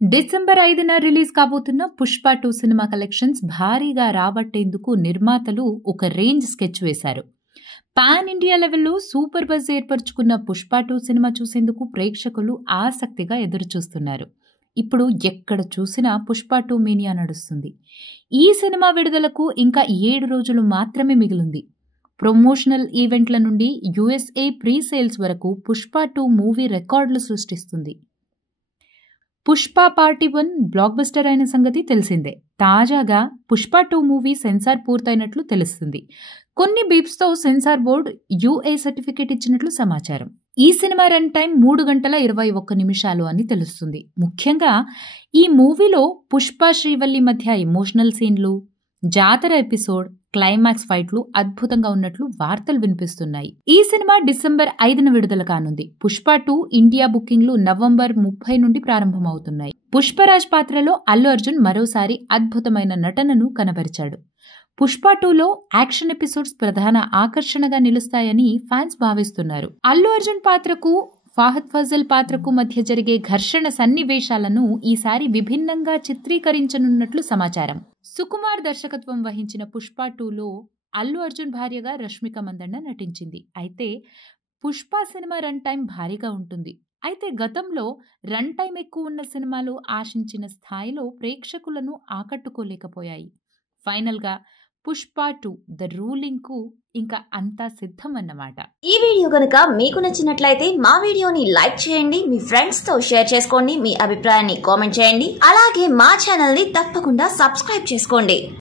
December 5న release కాబోతున్న Pushpa 2 cinema collections భారీగా రాబట్టేందుకు నిర్మాతలు ఒక రేంజ్ స్కెచ్ వేశారు. పాన్ ఇండియా లెవెల్లో సూపర్ బజ్ ఏర్పరచుకున్న పుష్ప 2 సినిమా చూసేందుకు ప్రేక్షకులు ఆసక్తిగా ఎదురుచూస్తున్నారు. ఇప్పుడు ఎక్కడ చూసినా పుష్ప 2 మేనియా నడుస్తుంది. ఈ సినిమా విడుదలకు ఇంకా 7 రోజులు మాత్రమే మిగిలింది. ప్రమోషనల్ ఈవెంట్ల నుండి USA ప్రీ సేల్స్ వరకు పుష్ప 2 మూవీ రికార్డులు సృష్టిస్తుంది. పుష్ప పార్ట్ 1 బ్లాక్ బస్టర్ అయిన సంగతి తెలిసిందే. తాజాగా పుష్ప 2 మూవీ సెన్సార్ పూర్తయినట్లు తెలుస్తుంది. కొన్ని బీప్స్తో సెన్సార్ బోర్డు UA సర్టిఫికేట్ ఇచ్చినట్లు సమాచారం. ఈ సినిమా రన్ టైం 3 గంటల 21 నిమిషాలు అని తెలుస్తుంది. ముఖ్యంగా ఈ మూవీలో పుష్ప శ్రీవల్లి మధ్య ఎమోషనల్ సీన్లు, జాతర ఎపిసోడ్, క్లైమాక్స్ ఫైట్లు అద్భుతంగా ఉన్నట్లు వార్తలు వినిపిస్తున్నాయి. ఈ సినిమా డిసెంబర్ 5న విడుదల కానుంది. పుష్ప 2 ఇండియా బుకింగ్లు నవంబర్ 30 నుండి ప్రారంభమవుతున్నాయి. పుష్పరాజ్ పాత్రలో అల్లు అర్జున్ మరోసారి అద్భుతమైన నటనను కనబరిచాడు. పుష్ప 2లో యాక్షన్ ఎపిసోడ్స్ ప్రధాన ఆకర్షణగా నిలుస్తాయని ఫ్యాన్స్ భావిస్తున్నారు. అల్లు అర్జున్ పాత్రకు ఫహద్ ఫాజిల్ పాత్రకు మధ్య జరిగే ఘర్షణ సన్నివేశాలను ఈసారి విభిన్నంగా చిత్రీకరించనున్నట్లు సమాచారం. సుకుమార్ దర్శకత్వం వహించిన పుష్ప 2లో అల్లు అర్జున్ భార్యగా రష్మిక మందన్న నటించింది. అయితే పుష్ప సినిమా రన్ టైం భారీగా ఉంటుంది. అయితే గతంలో రన్ టైం ఎక్కువ ఉన్న సినిమాలు ఆశించిన స్థాయిలో ప్రేక్షకులను ఆకట్టుకోలేకపోయాయి. ఫైనల్గా పుష్ప 2 ద రూలింగ్ కు ఇంకా అంతా సిద్ధం అన్నమాట. ఈ వీడియో గనుక మీకు నచ్చినట్లయితే మా వీడియోని లైక్ చేయండి, మీ ఫ్రెండ్స్ తో షేర్ చేసుకోండి, మీ అభిప్రాయాన్ని కామెంట్ చేయండి. అలాగే మా ఛానల్ ని తప్పకుండా సబ్స్క్రైబ్ చేసుకోండి.